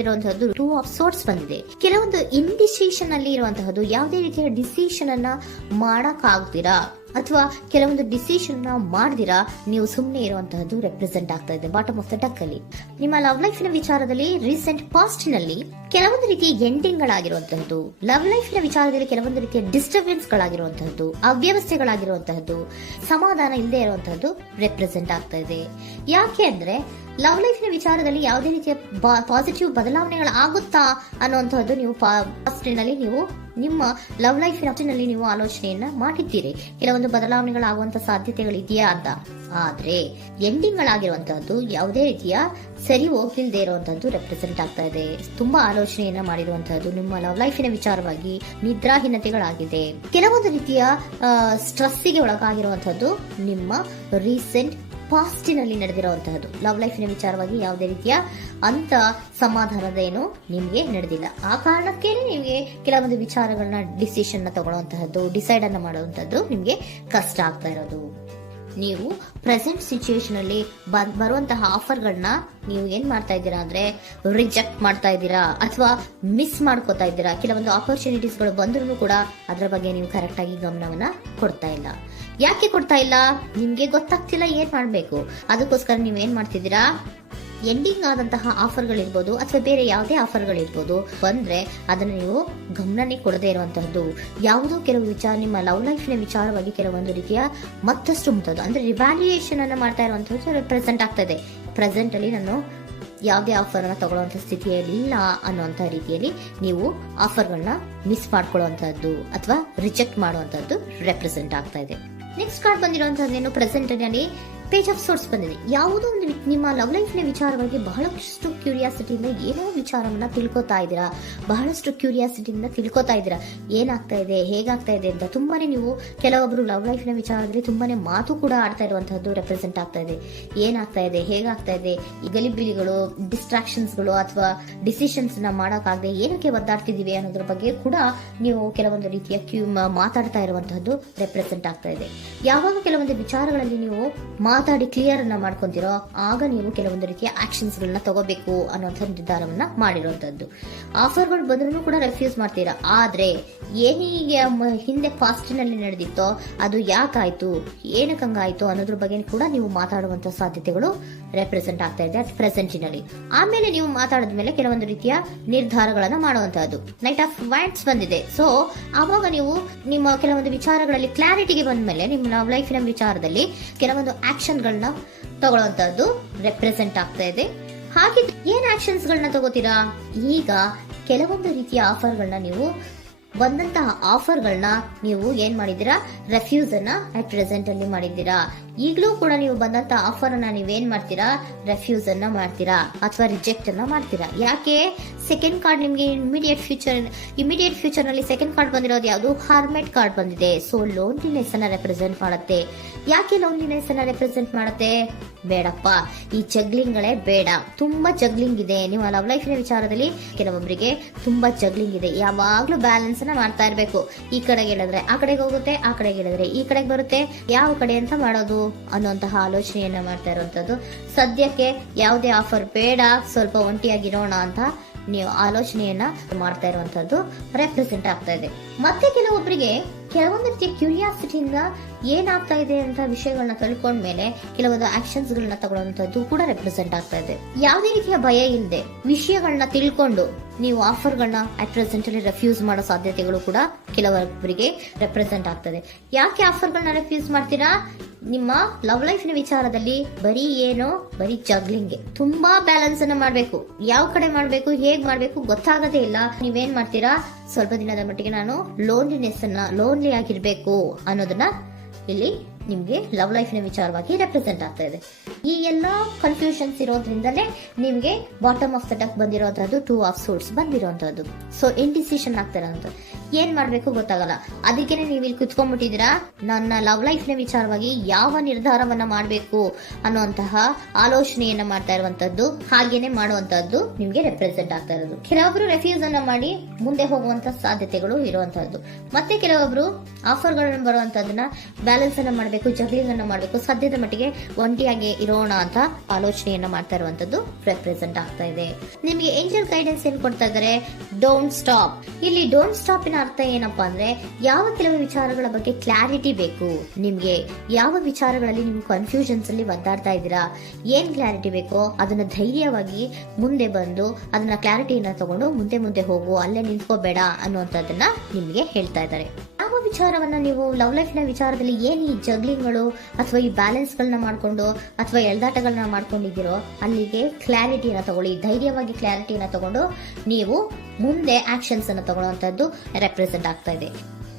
ಬಂದಿರುವಂತಹದ್ದು 2 of sorts ಬಂದಿದೆ. ಕೆಲವೊಂದು indecision ಅಲ್ಲಿ ಇರುವಂತಹದ್ದು, ಯಾವುದೇ ರೀತಿಯ ಡಿಸಿಷನ್ ಅನ್ನ ಮಾಡಕ್ ಆಗ್ತೀರಾ ಅಥವಾ ಕೆಲವೊಂದು ಡಿಸಿಷನ್ ಮಾಡ್ದಿರಾ ನೀವು ಸುಮ್ಮನೆ ಇರುವಂತಹದ್ದು ರೆಪ್ರೆಸೆಂಟ್ ಆಗ್ತಾ ಇದೆ ಬಾಟಮ್ ಆಫ್ ದ ಡಕ್ ಅಲ್ಲಿ. ನಿಮ್ಮ ಲವ್ ಲೈಫ್ ನ ವಿಚಾರದಲ್ಲಿ ರೀಸೆಂಟ್ ಪಾಸ್ಟ್ ನಲ್ಲಿ ಕೆಲವೊಂದು ರೀತಿಯ ಎಂಡಿಂಗ್ ಗಳಾಗಿರುವಂತಹದ್ದು, ಲವ್ ಲೈಫ್ ನ ವಿಚಾರದಲ್ಲಿ ಕೆಲವೊಂದು ರೀತಿಯ ಡಿಸ್ಟರ್ಬೆನ್ಸ್ ಗಳಾಗಿರುವಂತಹದ್ದು, ಅವ್ಯವಸ್ಥೆಗಳಾಗಿರುವಂತಹದ್ದು, ಸಮಾಧಾನ ಇಲ್ಲದೆ ಇರುವಂತಹದ್ದು ರೆಪ್ರೆಸೆಂಟ್ ಆಗ್ತಾ ಇದೆ. ಯಾಕೆ ಅಂದ್ರೆ ಲವ್ ಲೈಫ್ ನ ವಿಚಾರದಲ್ಲಿ ಯಾವುದೇ ರೀತಿಯ ಪಾಸಿಟಿವ್ ಬದಲಾವಣೆಗಳಾಗುತ್ತಾ ಅನ್ನುವಂತಹದ್ದು ನೀವು ಪಾಸ್ಟ್ನಲ್ಲಿ ನೀವು ನಿಮ್ಮ ಲವ್ ಲೈಫ್ ನಲ್ಲಿ ನೀವು ಆಲೋಚನೆಯನ್ನ ಮಾಡಿದ್ದೀರಿ, ಕೆಲವೊಂದು ಬದಲಾವಣೆಗಳಾಗುವಂತ ಸಾಧ್ಯತೆಗಳಿದೆಯಾ ಅಂತ. ಆದ್ರೆ ಎಂಡಿಂಗ್ ಗಳಾಗಿರುವಂತಹದ್ದು ಯಾವುದೇ ರೀತಿಯ ಸರಿ ಹೋಗ್ಲಿಲ್ಲದೆ ಇರುವಂತಹದ್ದು ರೆಪ್ರೆಸೆಂಟ್ ಆಗ್ತಾ ಇದೆ. ತುಂಬಾ ಆಲೋಚನೆಯನ್ನ ಮಾಡಿರುವಂತಹದ್ದು ನಿಮ್ಮ ಲವ್ ಲೈಫಿನ ವಿಚಾರವಾಗಿ ನಿದ್ರಾಹೀನತೆಗಳಾಗಿದೆ, ಕೆಲವೊಂದು ರೀತಿಯ ಸ್ಟ್ರೆಸ್ಸಿಗೆ ಒಳಗಾಗಿರುವಂತಹದ್ದು ನಿಮ್ಮ ರೀಸೆಂಟ್ ಪಾಸ್ಟಿನಲ್ಲಿ ನಡೆದಿರುವಂತಹದ್ದು. ಲವ್ ಲೈಫಿನ ವಿಚಾರವಾಗಿ ಯಾವುದೇ ರೀತಿಯ ಅಂತ ಸಮಾಧಾನದೇನು ನಿಮ್ಗೆ ನಡೆದಿಲ್ಲ. ಆ ಕಾರಣಕ್ಕೇನೆ ನಿಮ್ಗೆ ಕೆಲವೊಂದು ವಿಚಾರಗಳನ್ನ ಡಿಸಿಷನ್ ತಗೊಳ್ಳುವಂತಹದ್ದು, ಡಿಸೈಡ್ ಅನ್ನ ಮಾಡುವಂತಹದ್ದು ನಿಮ್ಗೆ ಕಷ್ಟ ಆಗ್ತಾ ಇರೋದು. ನೀವು ಪ್ರೆಸೆಂಟ್ ಸಿಚುವೇಶನ್ ಅಲ್ಲಿ ಬರುವಂತಹ ಆಫರ್ಗಳನ್ನ ನೀವು ಏನ್ ಮಾಡ್ತಾ ಇದ್ದೀರಾ ಅಂದ್ರೆ ರಿಜೆಕ್ಟ್ ಮಾಡ್ತಾ ಇದ್ದೀರಾ ಅಥವಾ ಮಿಸ್ ಮಾಡ್ಕೋತಾ ಇದ್ದೀರಾ. ಕೆಲವೊಂದು ಆಪರ್ಚುನಿಟೀಸ್ ಗಳು ಬಂದ್ರೂ ಕೂಡ ಅದರ ಬಗ್ಗೆ ನೀವು ಕರೆಕ್ಟ್ ಆಗಿ ಗಮನವನ್ನ ಕೊಡ್ತಾ ಇಲ್ಲ. ಯಾಕೆ ಕೊಡ್ತಾ ಇಲ್ಲ? ನಿಮ್ಗೆ ಗೊತ್ತಾಗ್ತಿಲ್ಲ ಏನ್ ಮಾಡ್ಬೇಕು. ಅದಕ್ಕೋಸ್ಕರ ನೀವ್ ಏನ್ ಮಾಡ್ತಿದ್ದೀರಾ, ಎಂಡಿಂಗ್ ಆದಂತಹ ಆಫರ್ಗಳಿರ್ಬೋದು ಅಥವಾ ಬೇರೆ ಯಾವುದೇ ಆಫರ್ಗಳಿರ್ಬೋದು ಬಂದ್ರೆ ಅದನ್ನ ನೀವು ಗಮನನೇ ಕೊಡದೇ ಇರುವಂತಹದ್ದು. ಯಾವುದೋ ಕೆಲವು ವಿಚಾರ ನಿಮ್ಮ ಲವ್ ಲೈಫ್ನ ವಿಚಾರವಾಗಿ ಕೆಲವೊಂದು ರೀತಿಯ ಮತ್ತಷ್ಟು ಮುಟ್ಟೋದು ಅಂದ್ರೆ ರಿವ್ಯಾಲ್ಯೂಯೇಷನ್ ಅನ್ನ ಮಾಡ್ತಾ ಇರುವಂತಹದ್ದು ಪ್ರೆಸೆಂಟ್ ಆಗ್ತಾ ಇದೆ. ಪ್ರೆಸೆಂಟ್ ಅಲ್ಲಿ ನಾನು ಯಾವುದೇ ಆಫರ್ ಅನ್ನ ತಗೊಳ್ಳುವಂತ ಸ್ಥಿತಿಯಲ್ಲಿ ಇಲ್ಲ ಅನ್ನುವಂತ ರೀತಿಯಲ್ಲಿ ನೀವು ಆಫರ್ಗಳನ್ನ ಮಿಸ್ ಮಾಡ್ಕೊಳ್ಳುವಂತಹದ್ದು ಅಥವಾ ರಿಜೆಕ್ಟ್ ಮಾಡುವಂತಹದ್ದು ರೆಪ್ರೆಸೆಂಟ್ ಆಗ್ತಾ ಇದೆ. ನೆಕ್ಸ್ಟ್ ಕಾರ್ಡ್ ಬಂದಿರುವಂತಹದ್ದೇನು, ಪ್ರೆಸೆಂಟ್ ನಲ್ಲಿ ಪೇಜ್ ಆಫ್ ಸೋರ್ಟ್ಸ್ ಬಂದಿದೆ. ಯಾವುದೋ ಒಂದು ನಿಮ್ಮ ಲವ್ ಲೈಫ್ ನ ವಿಚಾರವಾಗಿ ಬಹಳಷ್ಟು ಕ್ಯೂರಿಯಾಸಿಟಿಯಿಂದ ಏನೋ ವಿಚಾರವನ್ನ ತಿಳ್ಕೊತಾ ಇದ್ದೀರಾ, ಬಹಳಷ್ಟು ಕ್ಯೂರಿಯಾಸಿಟಿಯಿಂದ ತಿಳ್ಕೊತಾ ಇದ್ದೀರಾ ಏನಾಗ್ತಾ ಇದೆ ಹೇಗಾಗ್ತಾ ಇದೆ ಅಂತ. ತುಂಬಾನೇ ನೀವು ಕೆಲವೊಬ್ರು ಲವ್ ಲೈಫ್ ನ ವಿಚಾರದಲ್ಲಿ ತುಂಬಾನೇ ಮಾತು ಕೂಡ ಆಡ್ತಾ ಇರುವಂತಹದ್ದು ರೆಪ್ರೆಸೆಂಟ್ ಆಗ್ತಾ ಇದೆ. ಏನಾಗ್ತಾ ಇದೆ ಹೇಗಾಗ್ತಾ ಇದೆ, ಈ ಗಲಿಬಿಲಿಗಳು, ಡಿಸ್ಟ್ರಾಕ್ಷನ್ಸ್ ಗಳು ಅಥವಾ ಡಿಸಿಷನ್ಸ್ ನ ಮಾಡಕ್ಕಾಗದೆ ಏನಕ್ಕೆ ಒದ್ದಾಡ್ತಿದೀವಿ ಅನ್ನೋದ್ರ ಬಗ್ಗೆ ಕೂಡ ನೀವು ಕೆಲವೊಂದು ರೀತಿಯ ಮಾತಾಡ್ತಾ ಇರುವಂತಹದ್ದು ರೆಪ್ರೆಸೆಂಟ್ ಆಗ್ತಾ ಇದೆ. ಯಾವಾಗ ಕೆಲವೊಂದು ವಿಚಾರಗಳಲ್ಲಿ ನೀವು ಮಾತಾಡಿ ಕ್ಲಿಯರ್ ಅನ್ನ ಮಾಡ್ಕೊಂತೀರೋ ಆಗ ನೀವು ಕೆಲವೊಂದು ರೀತಿಯ ಆಕ್ಷನ್ಸ್ ಗಳನ್ನ ತಗೋಬೇಕು ಅನ್ನುವಂಥ ನಿರ್ಧಾರವನ್ನ ಮಾಡಿರುವಂತದ್ದು. ಆಫರ್ಗಳು ಬಂದ್ರೂ ಕೂಡ ರೆಫ್ಯೂಸ್ ಮಾಡ್ತೀರಾ. ಆದ್ರೆ ಏನೀಗ ಹಿಂದೆ ಪಾಸ್ಟಿನಲ್ಲಿ ನಡೆದಿತ್ತೋ ಅದು ಯಾಕಾಯ್ತು, ಏನಕ್ಕೆ ಹಂಗಾಯ್ತು ಅನ್ನೋದ್ರ ಬಗ್ಗೆ ಕೂಡ ನೀವು ಮಾತಾಡುವಂತ ಸಾಧ್ಯತೆಗಳು ರೆಪ್ರೆಸೆಂಟ್ ಆಗ್ತಾ ಇದೆ ಅಟ್ ಪ್ರೆಸೆಂಟಿನಲ್ಲಿ. ಆಮೇಲೆ ನೀವು ಮಾತಾಡಿದ್ಮೇಲೆ ಕೆಲವೊಂದು ರೀತಿಯ ನಿರ್ಧಾರಗಳನ್ನ ಮಾಡುವಂತಹದ್ದು. ನೈಟ್ ಆಫ್ ವೈಂಡ್ಸ್ ಬಂದಿದೆ. ಸೊ ಆವಾಗ ನೀವು ನಿಮ್ಮ ಕೆಲವೊಂದು ವಿಚಾರಗಳಲ್ಲಿ ಕ್ಲಾರಿಟಿಗೆ ಬಂದ್ಮೇಲೆ ನಿಮ್ಮ ಲವ್ ಲೈಫಿನ ವಿಚಾರದಲ್ಲಿ ಕೆಲವೊಂದು ಆಕ್ಷನ್ ಗಳನ್ನ ತಗೊಳ್ಳುವಂತಹದ್ದು ರೆಪ್ರೆಸೆಂಟ್ ಆಗ್ತಾ ಇದೆ. ಹಾಗಿದ್ರೆ ಏನ್ ಆಕ್ಷನ್ಸ್ ಗಳನ್ನ ತಗೋತೀರಾ? ಈಗ ಕೆಲವೊಂದು ರೀತಿಯ ಆಫರ್ಗಳನ್ನ ನೀವು ಬಂದಂತಹ ಆಫರ್ಗಳನ್ನ ನೀವು ಏನ್ ಮಾಡಿದೀರಾ, ರೆಫ್ಯೂಸ್ ಅನ್ನ ಅಟ್ ಪ್ರೆಸೆಂಟ್ ಅಲ್ಲಿ ಮಾಡಿದ್ದೀರಾ. ಈಗಲೂ ಕೂಡ ನೀವು ಬಂದಂತ ಆಫರ್ ಅನ್ನ ನೀವೇನ್ ಮಾಡ್ತೀರಾ, ರೆಫ್ಯೂಸ್ ಅನ್ನ ಮಾಡ್ತೀರಾ ಅಥವಾ ರಿಜೆಕ್ಟ್ ಅನ್ನ ಮಾಡ್ತೀರಾ. ಯಾಕೆ? ಸೆಕೆಂಡ್ ಕಾರ್ಡ್ ನಿಮ್ಗೆ ಇಮಿಡಿಯೇಟ್ ಫ್ಯೂಚರ್ ನಲ್ಲಿ ಸೆಕೆಂಡ್ ಕಾರ್ಡ್ ಬಂದಿರೋದು ಯಾವುದು, ಹಾರ್ಮೆಟ್ ಕಾರ್ಡ್ ಬಂದಿದೆ. ಸೊ ಲೋನ್ಲಿನೆಸ್ ಅನ್ನ ರೆಪ್ರೆಸೆಂಟ್ ಮಾಡುತ್ತೆ. ಯಾಕೆ ಲೋನ್ಲಿನೆಸ್ ಅನ್ನ ರೆಪ್ರೆಸೆಂಟ್ ಮಾಡುತ್ತೆ? ಬೇಡಪ್ಪ, ಈ ಜಗ್ಲಿಂಗ್ ಗಳೇ ಬೇಡ. ತುಂಬಾ ಜಗ್ಲಿಂಗ್ ಇದೆ ನಿಮ್ಮ ಲವ್ ಲೈಫ್ ನ ವಿಚಾರದಲ್ಲಿ. ಕೆಲವೊಬ್ಬರಿಗೆ ತುಂಬಾ ಜಗ್ಲಿಂಗ್ ಇದೆ. ಯಾವಾಗ್ಲೂ ಬ್ಯಾಲೆನ್ಸ್ ಅನ್ನ ಮಾಡ್ತಾ ಇರ್ಬೇಕು. ಈ ಕಡೆಗೆ ಹೇಳಿದ್ರೆ ಆ ಕಡೆಗೆ ಹೋಗುತ್ತೆ, ಆ ಕಡೆಗೆ ಹೇಳಿದ್ರೆ ಈ ಕಡೆಗೆ ಬರುತ್ತೆ. ಯಾವ ಕಡೆ ಅಂತ ಮಾಡೋದು ಅನ್ನುವಂತಹ ಆಲೋಚನೆಯನ್ನ ಮಾಡ್ತಾ ಇರುವಂತದ್ದು. ಸದ್ಯಕ್ಕೆ ಯಾವುದೇ ಆಫರ್ ಬೇಡ, ಸ್ವಲ್ಪ ಒಂಟಿಯಾಗಿರೋಣ ಅಂತ ನೀವು ಆಲೋಚನೆಯನ್ನ ಮಾಡ್ತಾ ಇರುವಂತದ್ದು ರೆಪ್ರೆಸೆಂಟ್ ಆಗ್ತಾ ಇದೆ. ಮತ್ತೆ ಕೆಲವೊಬ್ಬರಿಗೆ ಕೆಲವೊಂದು ರೀತಿಯ ಕ್ಯೂರಿಯಾಸಿಟಿಯಿಂದ ಏನಾಗ್ತಾ ಇದೆ ಅಂತ ವಿಷಯಗಳನ್ನ ತಿಳ್ಕೊಂಡ್ಮೇಲೆ ಕೆಲವೊಂದು ಆಕ್ಷನ್ಸ್ ಗಳನ್ನ ತಗೊಳ್ಳುವಂತದ್ದು ಕೂಡ ರೆಪ್ರೆಸೆಂಟ್ ಆಗ್ತಾ ಇದೆ. ಯಾವುದೇ ರೀತಿಯ ಭಯ ಇಲ್ಲದೆ ವಿಷಯಗಳನ್ನ ತಿಳ್ಕೊಂಡು ನೀವು ಆಫರ್ಗಳನ್ನ ಅಟ್ ಪ್ರೆಸೆಂಟ್ ಅಲ್ಲಿ ರೆಫ್ಯೂಸ್ ಮಾಡೋ ಸಾಧ್ಯತೆಗಳು ಕೂಡ ಕೆಲವೊಬ್ಬರಿಗೆ ರೆಪ್ರೆಸೆಂಟ್ ಆಗ್ತದೆ. ಯಾಕೆ ಆಫರ್ಗಳನ್ನ ರೆಫ್ಯೂಸ್ ಮಾಡ್ತೀರಾ? ನಿಮ್ಮ ಲವ್ ಲೈಫ್ ನ ವಿಚಾರದಲ್ಲಿ ಬರೀ ಜಗ್ಲಿಂಗ್, ತುಂಬಾ ಬ್ಯಾಲೆನ್ಸ್ ಅನ್ನ ಮಾಡ್ಬೇಕು. ಯಾವ ಕಡೆ ಮಾಡ್ಬೇಕು, ಹೇಗ್ ಮಾಡ್ಬೇಕು ಗೊತ್ತಾಗದೇ ಇಲ್ಲ. ನೀವೇನ್ ಮಾಡ್ತೀರಾ, ಸ್ವಲ್ಪ ದಿನದ ಮಟ್ಟಿಗೆ ನಾನು ಲೋನ್ಲಿ ಆಗಿರ್ಬೇಕು ಅನ್ನೋದನ್ನ ಇಲ್ಲಿ ನಿಮ್ಗೆ ಲವ್ ಲೈಫ್ ನ ವಿಚಾರವಾಗಿ ರೆಪ್ರೆಸೆಂಟ್ ಆಗ್ತಾ ಇದೆ. ಈ ಎಲ್ಲಾ ಕನ್ಫ್ಯೂಷನ್ಸ್ ಇರೋದ್ರಿಂದಲೇ ನಿಮ್ಗೆ ಬಾಟಮ್ ಆಫ್ ದ ಡಕ್ ಬಂದಿರೋಂತದ್ದು 2 ಆಫ್ ಸೋರ್ಟ್ಸ್ ಬಂದಿರೋಂತದ್ದು. ಸೊ ಇಂಡಿಸಿಷನ್ ಆಗ್ತಾ ಇರೋಂಥದ್ದು, ಏನ್ ಮಾಡ್ಬೇಕು ಗೊತ್ತಾಗಲ್ಲ. ಅದಕ್ಕೇನೆ ನೀವು ಇಲ್ಲಿ ಕುತ್ಕೊಂಡ್ಬಿಟ್ಟಿದ್ದೀರಾ, ನನ್ನ ಲವ್ ಲೈಫ್ ನ ವಿಚಾರವಾಗಿ ಯಾವ ನಿರ್ಧಾರವನ್ನ ಮಾಡ್ಬೇಕು ಅನ್ನುವಂತಹ ಆಲೋಚನೆಯನ್ನ ಮಾಡ್ತಾ ಇರುವಂತದ್ದು, ಹಾಗೇನೆ ಮಾಡುವಂತದ್ದು ನಿಮ್ಗೆ ರೆಪ್ರೆಸೆಂಟ್ ಆಗ್ತಾ ಇರೋದು. ಕೆಲವೊಬ್ರು ರೆಫ್ಯೂಸ್ ಅನ್ನ ಮಾಡಿ ಮುಂದೆ ಹೋಗುವಂತ ಸಾಧ್ಯತೆಗಳು ಇರುವಂತಹದ್ದು. ಮತ್ತೆ ಕೆಲವೊಬ್ರು ಆಫರ್ಗಳನ್ನ ಬರುವಂತದನ್ನ ಬ್ಯಾಲೆನ್ಸ್ ಅನ್ನ ಮಾಡ್ಬೇಕು ಮಾಡಬೇಕು, ಜಗ್ಲಿಂಗ್ ಅನ್ನ ಮಾಡಬೇಕು, ಸದ್ಯದ ಮಟ್ಟಿಗೆ ಒಂಟಿಯಾಗಿ ಇರೋಣ ಅಂತ ಆಲೋಚನೆಯನ್ನ ಮಾಡ್ತಾ ಇರುವಂತದ್ದು ರೆಪ್ರೆಸೆಂಟ್ ಆಗ್ತಾ ಇದೆ. ನಿಮಗೆ ಏಂಜಲ್ ಗೈಡೆನ್ಸ್ ಏನ್ ಕೊಡ್ತಾ ಇದ್ದಾರೆ, ಡೋಂಟ್ ಸ್ಟಾಪ್. ಇಲ್ಲಿ ಡೋಂಟ್ ಸ್ಟಾಪ್ ಇನ ಅರ್ಥ ಏನಪ್ಪಾ ಅಂದ್ರೆ, ಯಾವ ಕೆಲವು ವಿಚಾರಗಳ ಬಗ್ಗೆ ಕ್ಲಾರಿಟಿ ಬೇಕು ನಿಮ್ಗೆ, ಯಾವ ವಿಚಾರಗಳಲ್ಲಿ ನೀವು ಕನ್ಫ್ಯೂಷನ್ಸ್ ಅಲ್ಲಿ ಒದ್ದಾಡ್ತಾ ಇದ್ದೀರಾ, ಏನ್ ಕ್ಲಾರಿಟಿ ಬೇಕೋ ಅದನ್ನ ಧೈರ್ಯವಾಗಿ ಮುಂದೆ ಬಂದು ಅದನ್ನ ಕ್ಲಾರಿಟಿಯನ್ನ ತಗೊಂಡು ಮುಂದೆ ಹೋಗು, ಅಲ್ಲೇ ನಿಂತ್ಕೋಬೇಡ ಅನ್ನುವಂಥದ್ದನ್ನ ನಿಮ್ಗೆ ಹೇಳ್ತಾ ಇದ್ದಾರೆ. ಯಾವ ವಿಚಾರವನ್ನ ನೀವು ಲವ್ ಲೈಫ್ ನ ವಿಚಾರದಲ್ಲಿ ಏನ್ ಈ ಜಗ್ಲಿಂಗ್ಗಳು ಅಥವಾ ಈ ಬ್ಯಾಲೆನ್ಸ್ ಗಳನ್ನ ಮಾಡ್ಕೊಂಡು ಅಥವಾ ಎಳ್ದಾಟಗಳನ್ನ ಮಾಡ್ಕೊಂಡಿದ್ದೀರೋ ಅಲ್ಲಿಗೆ ಕ್ಲಾರಿಟಿಯನ್ನ ತಗೊಳ್ಳಿ, ಧೈರ್ಯವಾಗಿ ಕ್ಲಾರಿಟಿಯನ್ನ ತಗೊಂಡು ನೀವು ಮುಂದೆ ಆಕ್ಷನ್ಸ್ ಅನ್ನ ತಗೊಳ್ಳುವಂತದ್ದು ರೆಪ್ರೆಸೆಂಟ್ ಆಗ್ತಾ ಇದೆ.